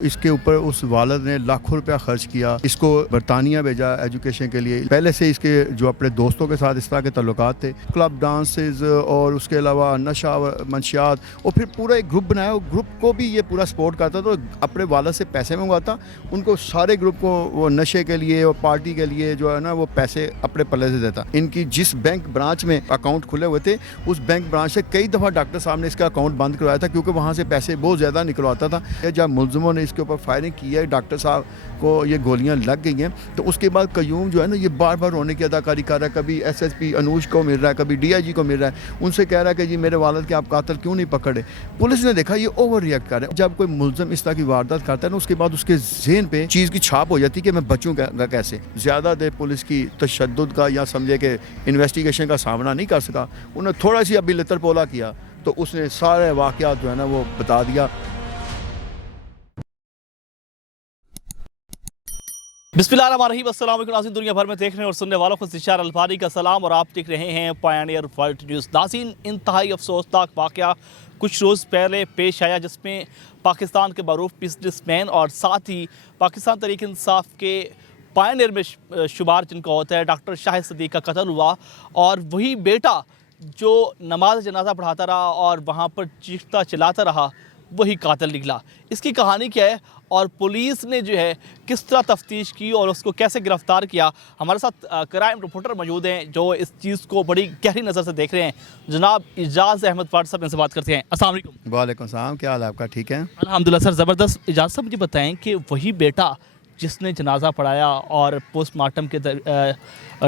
اس کے اوپر اس والد نے لاکھوں روپیہ خرچ کیا، اس کو برطانیہ بھیجا ایجوکیشن کے لیے۔ پہلے سے اس کے جو اپنے دوستوں کے ساتھ اس طرح کے تعلقات تھے، کلب ڈانسز اور اس کے علاوہ نشہ منشیات، اور پھر پورا ایک گروپ بنایا، گروپ کو بھی یہ پورا سپورٹ کرتا تو اپنے والد سے پیسے منگواتا، ان کو سارے گروپ کو وہ نشے کے لیے اور پارٹی کے لیے جو ہے نا وہ پیسے اپنے پلے سے دیتا۔ ان کی جس بینک برانچ میں اکاؤنٹ کھلے ہوئے تھے اس بینک برانچ سے کئی دفعہ ڈاکٹر صاحب نے اس کا اکاؤنٹ بند کروایا تھا، کیونکہ وہاں سے پیسے بہت زیادہ نکلواتا تھا۔ جب ملزموں نے اس کے اوپر فائرنگ کی ہے، ڈاکٹر صاحب کو یہ گولیاں لگ گئی ہیں، تو اس کے بعد قیوم جو ہے نا یہ بار بار رونے کی اداکاری کر رہا ہے، کبھی ایس ایس پی انوش کو مل رہا ہے، کبھی ڈی آئی جی کو مل رہا ہے، ان سے کہہ رہا ہے کہ جی میرے والد کے آپ قاتل کیوں نہیں پکڑے۔ پولیس نے دیکھا یہ اوور ریئیکٹ کر رہا ہے۔ جب کوئی ملزم اس طرح کی واردات کرتا ہے نا، اس کے بعد اس کے ذہن پہ چیز کی چھاپ ہو جاتی ہے کہ میں بچوں گا کیسے۔ زیادہ دیر پولیس کی تشدد کا یا سمجھے کہ انویسٹیگیشن کا سامنا نہیں کر سکا، انہوں نے تھوڑا سی ابھی لتر پولا کیا تو اس نے سارے واقعات جو ہے نا وہ بتا دیا۔ بسم اللہ الرحمن الرحیم، السلام علیکم ناظرین، دنیا بھر میں دیکھنے اور سننے والوں کو ذیشار الفاری کا سلام، اور آپ دیکھ رہے ہیں پائنیئر ورلڈ نیوز۔ ناظرین، انتہائی افسوسناک واقعہ کچھ روز پہلے پیش آیا، جس میں پاکستان کے معروف بزنس مین اور ساتھ ہی پاکستان تحریک انصاف کے پائنیئر میں شمار جن کا ہوتا ہے ڈاکٹر شاہد صدیق کا قتل ہوا، اور وہی بیٹا جو نماز جنازہ پڑھاتا رہا اور وہاں پر چیختا چلاتا رہا وہی قاتل نکلا۔ اس کی کہانی کیا ہے اور پولیس نے جو ہے کس طرح تفتیش کی اور اس کو کیسے گرفتار کیا، ہمارے ساتھ کرائم رپورٹر موجود ہیں جو اس چیز کو بڑی گہری نظر سے دیکھ رہے ہیں۔ جناب اعجاز احمد واٹس صاحب ان سے بات کرتے ہیں۔ السلام علیکم۔ وعلیکم السلام، کیا حال ہے آپ کا؟ ٹھیک ہے الحمدللہ سر، زبردست۔ اعجاز صاحب مجھے بتائیں کہ وہی بیٹا جس نے جنازہ پڑھایا اور پوسٹ مارٹم کے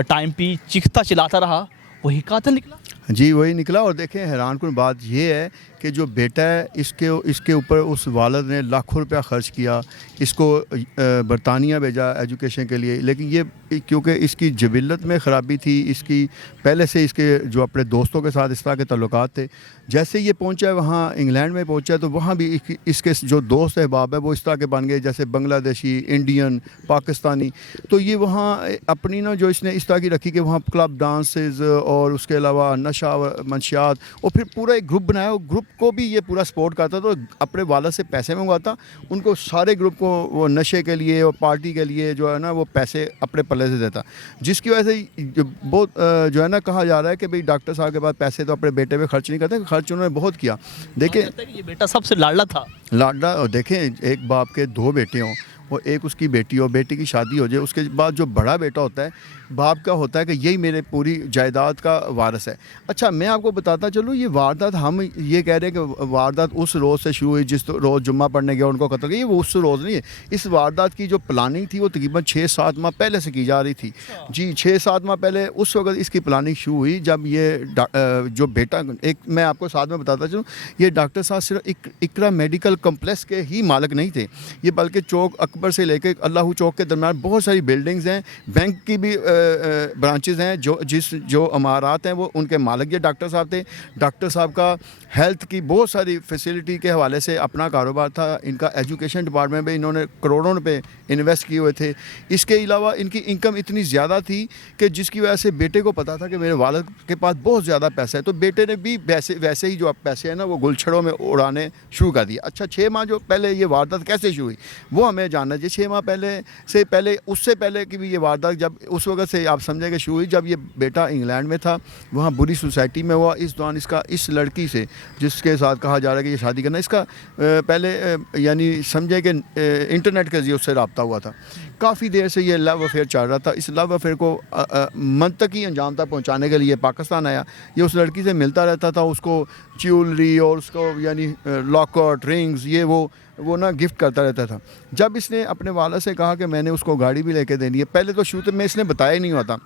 ٹائم پہ چیختا چلاتا رہا وہی قاتل نکلا؟ جی وہی نکلا، اور دیکھیں حیران کن بات یہ ہے کہ جو بیٹا ہے اس کے اوپر اس والد نے لاکھوں روپیہ خرچ کیا، اس کو برطانیہ بھیجا ایجوکیشن کے لیے، لیکن یہ کیونکہ اس کی جبلت میں خرابی تھی، اس کی پہلے سے اس کے جو اپنے دوستوں کے ساتھ اس طرح کے تعلقات تھے، جیسے یہ پہنچا ہے وہاں انگلینڈ میں پہنچا ہے تو وہاں بھی اس کے جو دوست احباب ہے وہ اس طرح کے بن گئے، جیسے بنگلہ دیشی، انڈین، پاکستانی۔ تو یہ وہاں اپنی نا جو اس نے اس طرح کی رکھی کہ وہاں کلب ڈانسز اور اس کے علاوہ نشہ منشیات، اور پھر پورا ایک گروپ بنایا، گروپ کو بھی یہ پورا سپورٹ کرتا تو اپنے والد سے پیسے منگواتا، ان کو سارے گروپ کو وہ نشے کے لیے اور پارٹی کے لیے جو ہے نا وہ پیسے اپنے پلے سے دیتا، جس کی وجہ سے بہت جو ہے نا کہا جا رہا ہے کہ بھئی ڈاکٹر صاحب کے پاس پیسے تو اپنے بیٹے پہ خرچ نہیں کرتے، خرچ انہوں نے بہت کیا۔ دیکھیں یہ بیٹا سب سے لاڈلا تھا، لاڈلا، اور دیکھیں ایک باپ کے دو بیٹے ہوں اور ایک اس کی بیٹی ہو، بیٹی کی شادی ہو جائے، اس کے بعد جو بڑا بیٹا ہوتا ہے باپ کا ہوتا ہے کہ یہی میرے پوری جائیداد کا وارث ہے۔ اچھا میں آپ کو بتاتا چلوں، یہ واردات ہم یہ کہہ رہے ہیں کہ واردات اس روز سے شروع ہوئی جس روز جمعہ پڑھنے گیا ان کو قتل کیا، وہ اس روز نہیں ہے۔ اس واردات کی جو پلاننگ تھی وہ تقریباً 6-7 ماہ پہلے سے کی جا رہی تھی۔ جی 6-7 ماہ پہلے اس وقت اس کی پلاننگ شروع ہوئی، جب یہ جو بیٹا، ایک میں آپ کو ساتھ میں بتاتا چلوں، یہ ڈاکٹر صاحب صرف اقرا میڈیکل کمپلیکس کے ہی مالک نہیں تھے، یہ بلکہ چوک اکبر سے لے کے اللہ چوک کے درمیان بہت ساری بلڈنگز ہیں، بینک کی بھی برانچز ہیں، جو عمارات ہیں وہ ان کے مالک یہ ڈاکٹر صاحب تھے۔ ڈاکٹر صاحب کا ہیلتھ کی بہت ساری فیسلٹی کے حوالے سے اپنا کاروبار تھا، ان کا ایجوکیشن ڈپارٹمنٹ میں انہوں نے کروڑوں روپے انویسٹ کیے ہوئے تھے۔ اس کے علاوہ ان کی انکم اتنی زیادہ تھی کہ جس کی وجہ سے بیٹے کو پتا تھا کہ میرے والد کے پاس بہت زیادہ پیسہ ہے، تو بیٹے نے بھی ویسے ہی جو پیسے ہیں نا وہ گلچھڑوں میں اڑانے شروع کر دیا۔ اچھا 6 ماہ جو پہلے یہ واردات کیسے شروع ہوئی وہ ہمیں جاننا ہے۔ 6 ماہ اس سے پہلے کی بھی یہ واردات جب اس وقت سے آپ سمجھیں کہ شروع ہوئی جب یہ بیٹا انگلینڈ میں تھا، وہاں بری سوسائٹی میں ہوا۔ اس دوران اس لڑکی سے جس کے ساتھ کہا جا رہا ہے کہ یہ شادی کرنا، اس کا پہلے یعنی سمجھے کہ انٹرنیٹ کے ذریعے اس سے رابطہ ہوا تھا، کافی دیر سے یہ لو افیئر چل رہا تھا۔ اس لو افیئر کو منطقی انجام تک پہنچانے کے لیے پاکستان آیا، یہ اس لڑکی سے ملتا رہتا تھا، اس کو جیولری اور اس کو یعنی لاکٹ رنگز یہ وہ نا گفٹ کرتا رہتا تھا۔ جب اس نے اپنے والد سے کہا کہ میں نے اس کو گاڑی بھی لے کے دینی ہے، پہلے تو شروع میں اس نے بتایا ہی نہیں ہوتا،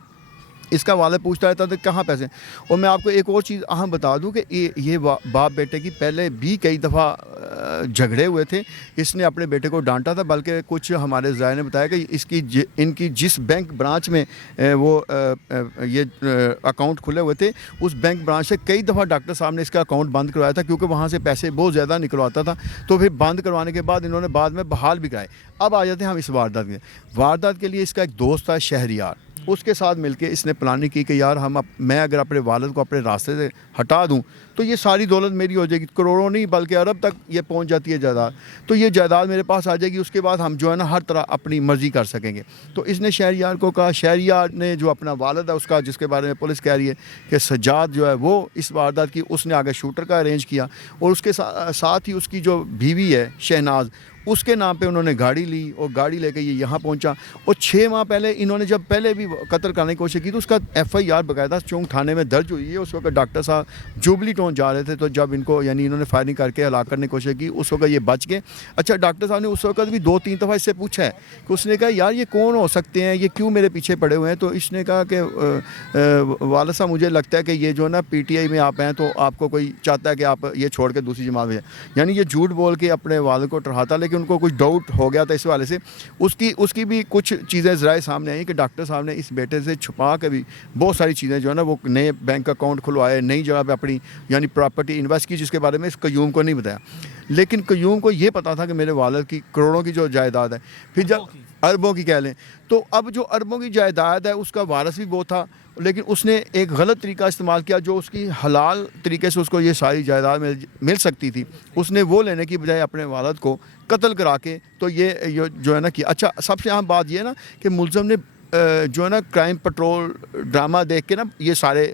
اس کا والد پوچھتا رہتا تھا کہاں پیسے۔ اور میں آپ کو ایک اور چیز اہم بتا دوں کہ یہ باپ بیٹے کی پہلے بھی کئی دفعہ جھگڑے ہوئے تھے، اس نے اپنے بیٹے کو ڈانٹا تھا، بلکہ کچھ ہمارے ذرائع نے بتایا کہ ان کی جس بینک برانچ میں وہ یہ اکاؤنٹ کھلے ہوئے تھے اس بینک برانچ سے کئی دفعہ ڈاکٹر صاحب نے اس کا اکاؤنٹ بند کروایا تھا، کیونکہ وہاں سے پیسے بہت زیادہ نکلواتا تھا، تو پھر بند کروانے کے بعد انہوں نے بعد میں بحال بھی کرائے۔ اب آ جاتے ہیں ہم اس واردات کے لیے۔ اس کا ایک دوست تھا شہریار، उसके साथ मिलके इसने प्लानिंग की कि यार मैं अगर अपने वालिद को अपने रास्ते से हटा दूं तो ये सारी दौलत मेरी हो जाएगी, करोड़ों नहीं बल्कि अरब तक ये पहुंच जाती है जायदाद, तो ये जायदाद मेरे पास आ जाएगी, उसके बाद हम जो है ना हर तरह अपनी मर्ज़ी कर सकेंगे। तो इसने शहरियार को कहा, शहरियार ने जो अपना वालिद है उसका, जिसके बारे में पुलिस कह रही है कि सज्जाद जो है वो इस वारदात की, उसने आगे शूटर का अरेंज किया और उसके साथ ही उसकी जो बीवी है शहनाज, उसके नाम पे उन्होंने गाड़ी ली और गाड़ी लेके ये यहाँ पहुँचा। और 6 माह पहले इन्होंने जब पहले भी कत्ल करने की कोशिश की तो उसका FIR बाकायदा चौंक थाने में दर्ज हुई है। उस वक्त डॉक्टर साहब जुबली टाउन जा रहे थे, तो जब इनको यानी इन्होंने फायरिंग करके हलाक करने की कोशिश की उस वक्त ये बच गए। अच्छा, डॉक्टर साहब ने उस वक्त भी 2-3 दफ़ा इससे पूछा है कि उसने कहा यार ये कौन हो सकते हैं, ये क्यों मेरे पीछे पड़े हुए हैं। तो इसने कहा कि वालिद साहब मुझे लगता है कि ये जो ना PTI में आप हैं तो आपको कोई चाहता है कि आप ये छोड़ के दूसरी जमात में जाए। यानी ये झूठ बोल के अपने वालिद को डराता, लेकिन उनको कुछ डाउट हो गया था इस वाले से। उसकी भी कुछ चीज़ें ज़राए सामने आई कि डॉक्टर साहब ने इस बेटे से छुपा के भी बहुत सारी चीज़ें जो है ना वो नए बैंक अकाउंट खुलवाए, नई जगह पे अपनी यानी प्रॉपर्टी इन्वेस्ट की, जिसके बारे में इस कयूम को नहीं बताया। लेकिन कयूम को ये पता था कि मेरे वालिद की करोड़ों की जो जायदाद है, फिर जब अरबों की कह लें, तो अब जो अरबों की जायदाद है उसका वारिस भी वो था, लेकिन उसने एक गलत तरीका इस्तेमाल किया जो उसकी हलाल तरीके से उसको ये सारी जायदाद मिल सकती थी, उसने वो लेने की बजाय अपने वालिद को कत्ल करा के तो ये जो है ना कि। अच्छा, सबसे अहम बात ये है ना कि मुलज़म ने जो है ना क्राइम पेट्रोल ड्रामा देख के ना ये सारे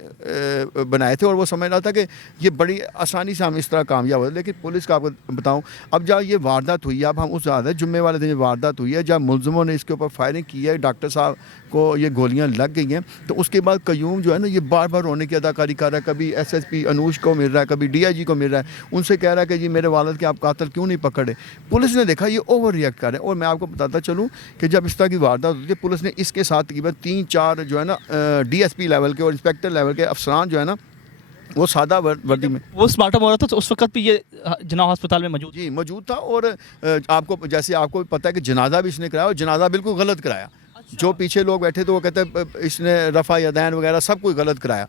बनाए थे और वो समझ रहा था कि ये बड़ी आसानी से हम इस तरह कामयाब हो। लेकिन पुलिस का आपको बताऊं, अब जब ये वारदात हुई है, अब हम उस ज़्यादा जुम्मे वाले दिन वारदात हुई है जब मुलज़मों ने इसके ऊपर फायरिंग की है, डॉक्टर साहब को ये गोलियां लग गई हैं, तो उसके बाद कयूम जो है ना ये बार बार रोने की अदाकारी कर रहा है। कभी SSP अनूश को मिल रहा है, कभी DIG को मिल रहा है, उनसे कह रहा है कि जी मेरे वालिद के आप कातिल क्यों नहीं पकड़े। पुलिस ने देखा ये ओवर रिएक्ट कर रहे हैं। और मैं आपको बताता चलूँ कि जब इस तरह की वारदात होती है, पुलिस ने इसके साथ तकरीबन 3-4 जो है ना DSP लेवल के और इंस्पेक्टर लेवल के अफसरान जो है ना वो सादा वर्दी में, वो स्मार्टम हो रहा था तो उस वक्त भी ये जनाब अस्पताल में मौजूद था। और आपको जैसे आपको पता है कि जनाजा भी इसने कराया और जनाजा बिल्कुल गलत कराया। जो पीछे लोग बैठे तो वो कहते हैं इसने रफ़ा यदैन वगैरह सब कुछ गलत कराया।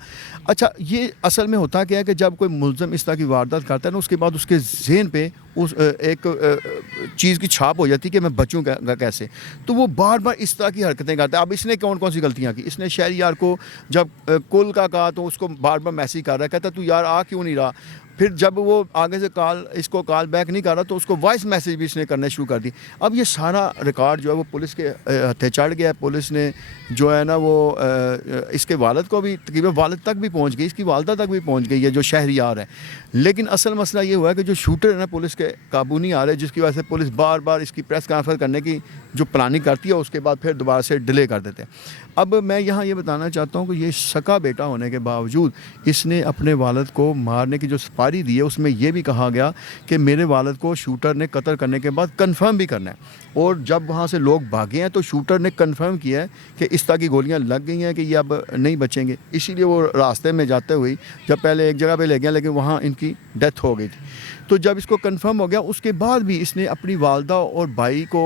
अच्छा, ये असल में होता क्या है कि जब कोई मुलज़म इस तरह की वारदात करता है ना, उसके बाद उसके ज़हन पे उस एक चीज़ की छाप हो जाती है कि मैं बचूँगा कैसे, तो वो बार बार इस तरह की हरकतें करता है। अब इसने कौन कौन सी गलतियाँ की, इसने शहरियार को जब कुल का कहा तो उसको बार बार मैसेज कर रहा है, कहता तू यार आ क्यों नहीं रहा। फिर जब वो आगे से इसको कॉल बैक नहीं कर रहा तो उसको वॉइस मैसेज भी इसने करने शुरू कर दी। अब ये सारा रिकॉर्ड जो है वो पुलिस के हथे चढ़ गया। पुलिस ने जो है ना वो इसके वालिद को भी तकरीबन वालिद तक भी पहुंच गई, इसकी वालदा तक भी पहुंच गई है जो शहरियार है। लेकिन असल मसला ये हुआ है कि जो शूटर है ना पुलिस के काबू नहीं आ रहे, जिसकी वजह से पुलिस बार बार इसकी प्रेस कॉन्फ्रेंस करने की जो प्लानिंग करती है उसके बाद फिर दोबारा से डिले कर देते हैं। अब मैं यहाँ ये बताना चाहता हूँ कि ये सका बेटा होने के बावजूद इसने अपने वालिद को मारने की जो सुपारी दी है उसमें यह भी कहा गया कि मेरे वालिद को शूटर ने कत्ल करने के बाद कंफर्म भी करना है। और जब वहाँ से लोग भागे हैं तो शूटर ने कंफर्म किया है कि इस तरह की गोलियाँ लग गई हैं कि ये अब नहीं बचेंगे, इसीलिए वो रास्ते में जाते हुए जब पहले एक जगह पे ले गया लेकिन वहाँ इनकी डेथ हो गई थी। तो जब इसको कंफर्म हो गया उसके बाद भी इसने अपनी वालदा और भाई को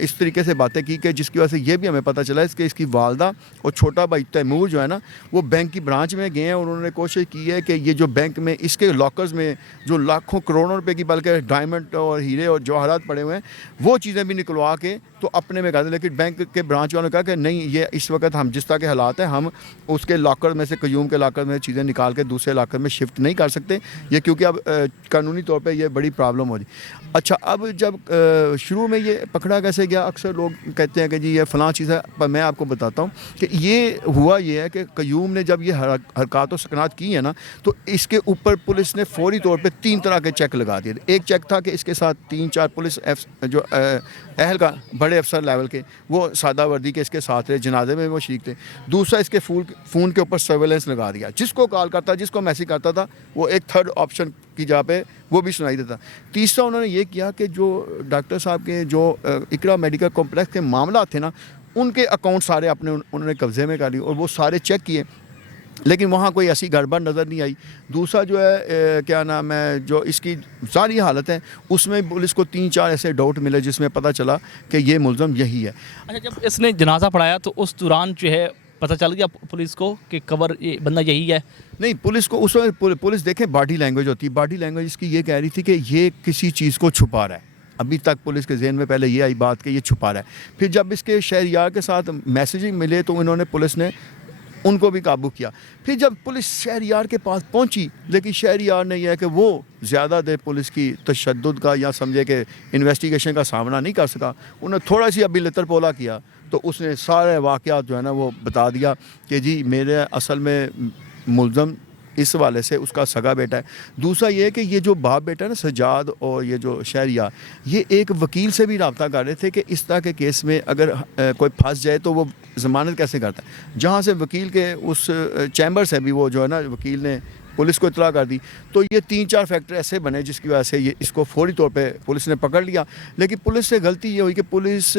इस तरीके से बातें की कि जिसकी वजह से ये भी हमें पता चला है कि इसकी वालदा और छोटा भाई तैमूर जो है ना वो बैंक की ब्रांच में गए हैं और उन्होंने कोशिश की है कि ये जो बैंक में इसके लॉकर्स में जो लाखों करोड़ों रुपए की बल्कि डायमंड और हीरे और जवाहरात पड़े हुए हैं वो चीज़ें भी निकलवा के तो अपने में कर दें। लेकिन बैंक के ब्रांच वालों ने कहा कि नहीं, ये इस वक्त हम जिस तरह के हालात हैं हम उसके लॉकर में से कयूम के लॉकर में चीज़ें निकाल के दूसरे लॉकर में शिफ्ट नहीं कर सकते, ये क्योंकि अब कानूनी तौर पे ये बड़ी प्रॉब्लम हो रही। अच्छा, अब जब शुरू में ये पकड़ा कैसे गया, अक्सर लोग कहते हैं कि जी ये फ़लाँ चीज़ है, पर मैं आपको बताता हूँ कि ये हुआ ये है कि कयूम ने जब ये हरकत व सकनात की है ना तो इसके ऊपर पुलिस ने फौरी तौर पर 3 तरह के चेक लगा दिए। एक चेक था कि इसके साथ 3-4 पुलिस जो अहल का बड़े अफसर लेवल के वो सादा वर्दी के इसके साथ रहे, जनाजे में वो शरीक थे। दूसरा, इसके फ़ोन के ऊपर सर्वेलेंस लगा दिया, जिसको कॉल करता जिसको मैसेज करता था वो एक थर्ड ऑप्शन की जगह पे वो भी सुनाई देता। तीसरा, उन्होंने ये किया कि जो डॉक्टर साहब के जो इकरा मेडिकल कॉम्प्लेक्स के मामला थे ना उनके अकाउंट सारे अपने उन्होंने कब्जे में कर लिए और वो सारे चेक किए, लेकिन वहाँ कोई ऐसी गड़बड़ नज़र नहीं आई। दूसरा जो है क्या नाम है, जो इसकी सारी हालत है उसमें पुलिस को 3-4 ऐसे डाउट मिले जिसमें पता चला कि ये मुलज़म यही है। अच्छा, जब इसने जनाजा पढ़ाया तो उस दौरान जो है पता चल गया पुलिस को कि कवर ये बंदा यही है? नहीं, पुलिस को उस वक्त पुलिस देखें बॉडी लैंग्वेज होती है, बॉडी लैंग्वेज इसकी ये कह रही थी कि ये किसी चीज़ को छुपा रहा है। अभी तक पुलिस के जहन में पहले ये आई बात कि ये छुपा रहा है। फिर जब इसके शहरियार के साथ मैसेजिंग मिले तो इन्होंने पुलिस ने उनको भी काबू किया। फिर जब पुलिस शहरियार के पास पहुंची, लेकिन शहरियार ने यह है कि वो ज़्यादा देर पुलिस की तशद्दुद का या समझे कि इन्वेस्टिगेशन का सामना नहीं कर सका। उन्होंने थोड़ा सी अभी लतर पोला किया तो उसने सारे वाक़यात जो है ना वो बता दिया कि जी मेरे असल में मुलज़म इस वाले से उसका सगा बेटा है। दूसरा ये है कि ये जो बाप बेटा है ना सज्जाद और ये जो शहरियार, ये एक वकील से भी रब्ता कर रहे थे कि इस तरह के केस में अगर कोई फंस जाए तो वो ज़मानत कैसे करता है। जहाँ से वकील के उस चैम्बर से भी वो जो है ना वकील ने पुलिस को इतला कर दी। तो ये 3-4 फैक्टर ऐसे बने जिसकी वजह से ये इसको फौरी तौर पे पुलिस ने पकड़ लिया। लेकिन पुलिस से गलती ये हुई कि पुलिस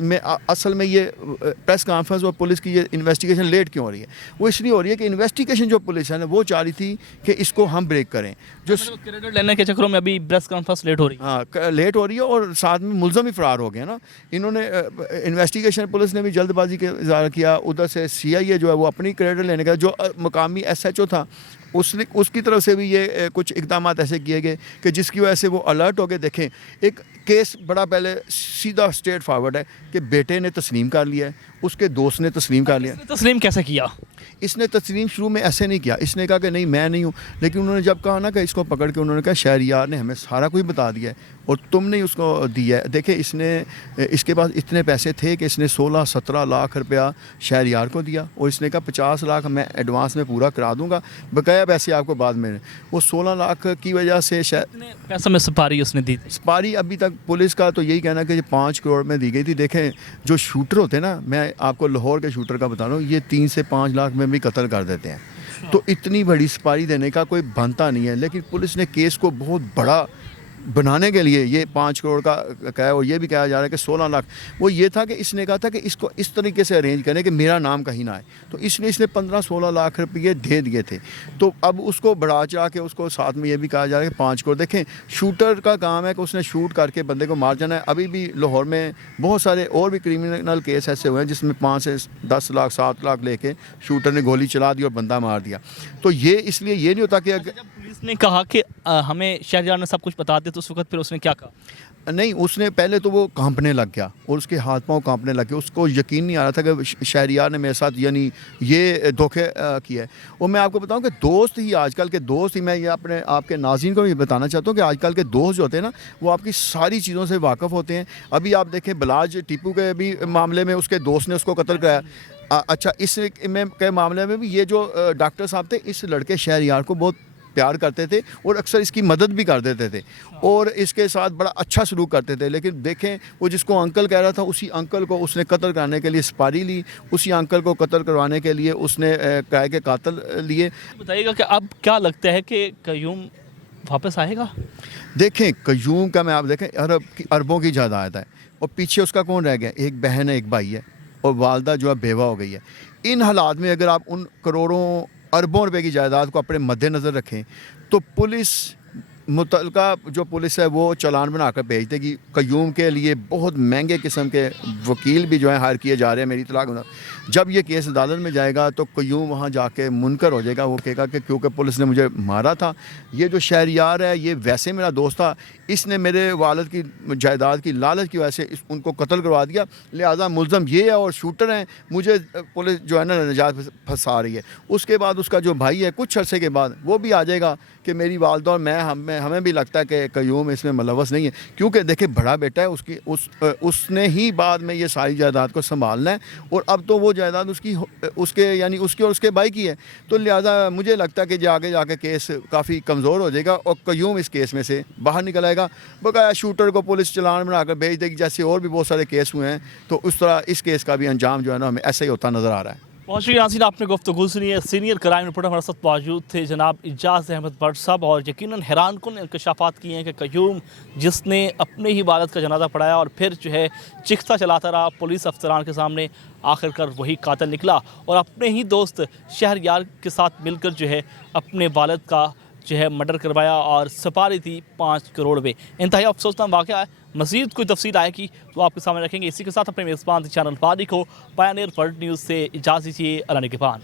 में असल में ये प्रेस कॉन्फ्रेंस और पुलिस की ये इन्वेस्टिगेशन लेट क्यों हो रही है। वो इसलिए हो रही है कि इन्वेस्टिगेशन जो पुलिस है ना वो चाह रही थी कि इसको हम ब्रेक करें। जो क्रेडिट लेने के चक्करों में अभी प्रेस कॉन्फ्रेंस लेट हो रही है। हाँ लेट हो रही है और साथ में मुलज़म ही फ़रार हो गए ना। इन्होंने इन्वेस्टिगेशन पुलिस ने भी जल्दबाजी का इज़हार किया। उधर से CIA जो है वो अपनी क्रेडिट लेने का, जो मकामी SHO था उसकी तरफ से भी ये कुछ इक़दाम ऐसे किए गए कि जिसकी वजह से वो अलर्ट हो गए। देखें एक केस बड़ा पहले सीधा स्ट्रेट फॉरवर्ड है कि बेटे ने तस्लीम कर लिया है, उसके दोस्त ने तस्लीम कर लिया। तस्लीम कैसे किया? इसने तस्लीम शुरू में ऐसे नहीं किया, इसने कहा कि नहीं मैं नहीं हूँ। लेकिन उन्होंने जब कहा ना कि इसको पकड़ के उन्होंने कहा शहरियार ने हमें सारा कुछ बता दिया है और तुमने उसको दिया है। देखिए इसके पास इतने पैसे थे कि इसने 16-17 लाख रुपया शहरियार को दिया और इसने कहा 50 लाख मैं एडवांस में पूरा करा दूंगा, बकाया पैसे आपको बाद में। वो 16 लाख की वजह से पैसे में सुपारी उसने दी थी। सुपारी अभी तक पुलिस का तो यही कहना कि 5 करोड़ में दी गई थी। देखें जो शूटर होते हैं ना, मैं आपको लाहौर के शूटर का बता रहा हूँ, ये 3 से 5 लाख में भी कत्ल कर देते हैं। तो इतनी बड़ी सुपारी देने का कोई बनता नहीं है। लेकिन पुलिस ने केस को बहुत बड़ा बनाने के लिए ये 5 करोड़ का कहा और ये भी कहा जा रहा है कि 16 लाख। वो ये था कि इसने कहा था कि इसको इस तरीके से अरेंज करें कि मेरा नाम कहीं ना आए। तो इसलिए इसने 15-16 लाख रुपये दे दिए थे। तो अब उसको बढ़ा चढ़ा के उसको साथ में ये भी कहा जा रहा है कि 5 करोड़। देखें शूटर का काम है कि उसने शूट करके बंदे को मार जाना है। अभी भी लाहौर में बहुत सारे और भी क्रिमिनल केस ऐसे हुए हैं जिसमें 5 से 10 लाख 7 लाख लेके शूटर ने गोली चला दी और बंदा मार दिया। तो ये इसलिए ये नहीं होता कि पुलिस ने कहा कि हमें शहरियार ने सब कुछ बता दिया तो उस वक्त फिर उसने क्या कहा? नहीं, उसने पहले तो वो कांपने लग गया और उसके हाथ पांव कांपने लगे। उसको यकीन नहीं आ रहा था कि शहरियार ने मेरे साथ यानी ये धोखे किया है। और मैं आपको बताऊं कि दोस्त ही आजकल के दोस्त ही, मैं ये अपने आपके नाज़रीन को भी बताना चाहता हूं कि आजकल के दोस्त जो होते हैं ना वो आपकी सारी चीज़ों से वाकिफ़ होते हैं। अभी आप देखें बलाज टीपू के भी मामले में उसके दोस्त ने उसको कत्ल कराया। अच्छा इस के मामले में भी ये जो डॉक्टर साहब थे इस लड़के शहरियार को बहुत प्यार करते थे और अक्सर इसकी मदद भी कर देते थे और इसके साथ बड़ा अच्छा सलूक करते थे। लेकिन देखें वो जिसको अंकल कह रहा था उसी अंकल को उसने कत्ल कराने के लिए सुपारी ली, उसी अंकल को कत्ल करवाने के लिए उसने कहा के कातिल लिए। बताइएगा कि अब क्या लगता है कि कयूम वापस आएगा? देखें कयूम का मैं आप देखें अरबों की जायदाद है और पीछे उसका कौन रह गया? एक बहन है, एक भाई है और वालदा जो है बेवा हो गई है। इन हालात में अगर आप उन करोड़ों अरबों रुपए की जायदाद को अपने मद्देनज़र रखें तो पुलिस मुतलका जो पुलिस है वो चालान बना कर भेज देगी। कयूम के लिए बहुत महंगे किस्म के वकील भी जो है हायर किए जा रहे हैं मेरी इत्तला के। जब ये केस अदालत में जाएगा तो कयूम वहाँ जाके मुनकर हो जाएगा। वो कहेगा कि क्योंकि पुलिस ने मुझे मारा था। ये जो शहरियार है ये वैसे मेरा दोस्त था, इसने मेरे वालिद की जायदाद की लालच की वजह से उनको कत्ल करवा दिया, लिहाजा मुलज़म ये है और शूटर हैं, मुझे पुलिस जो है ना नजात फंसा रही है। उसके बाद उसका जो भाई है कुछ अरसे के बाद वो भी आ जाएगा कि मेरी वालदा और मैं हमें भी लगता है कि कयूम इसमें मुलव्वस नहीं है, क्योंकि देखिए बड़ा बेटा है उसने ही बाद में ये सारी जायदाद को संभालना है और अब तो वो जायदाद उसके यानी उसकी और उसके भाई की है। तो लिहाजा मुझे लगता है कि आगे जाके केस काफ़ी कमज़ोर हो जाएगा और कयूम इस केस में से बाहर निकल आएगा। बकाया शूटर को पुलिस चालान बनाकर भेज देगी, जैसे और भी बहुत सारे केस हुए हैं। तो उस तरह इस केस का भी अंजाम जो है ना हमें ऐसा ही होता नज़र आ रहा है। बहुत शुक्रिया नाज़रीन, आपने गुफ्तगू सुनी है। सीनियर क्राइम रिपोर्टर हमारे साथ मौजूद थे जनाब इजाज़ अहमद भट्ट साहब और यकीनन हैरानकुन इंकशाफात किए हैं कि कयूम जिसने अपने ही वालिद का जनाजा पढ़ाया और फिर जो है चिख्ता चलाता रहा पुलिस अफसरान के सामने, आखिरकार वही कातिल निकला और अपने ही दोस्त शहरियार के साथ मिलकर जो है अपने वालिद का जो है मर्डर करवाया और सुपारी थी 5 करोड़ में। इंतहाई अफसोसनाक वाक़या है। मज़ीद कोई तफसील आएगी तो आपके सामने रखेंगे। इसी के साथ अपने मेज़बान चैनल पारी को पायनियर वर्ल्ड न्यूज़ से इजाज़त दीजिए। अल्लाह निगहबान।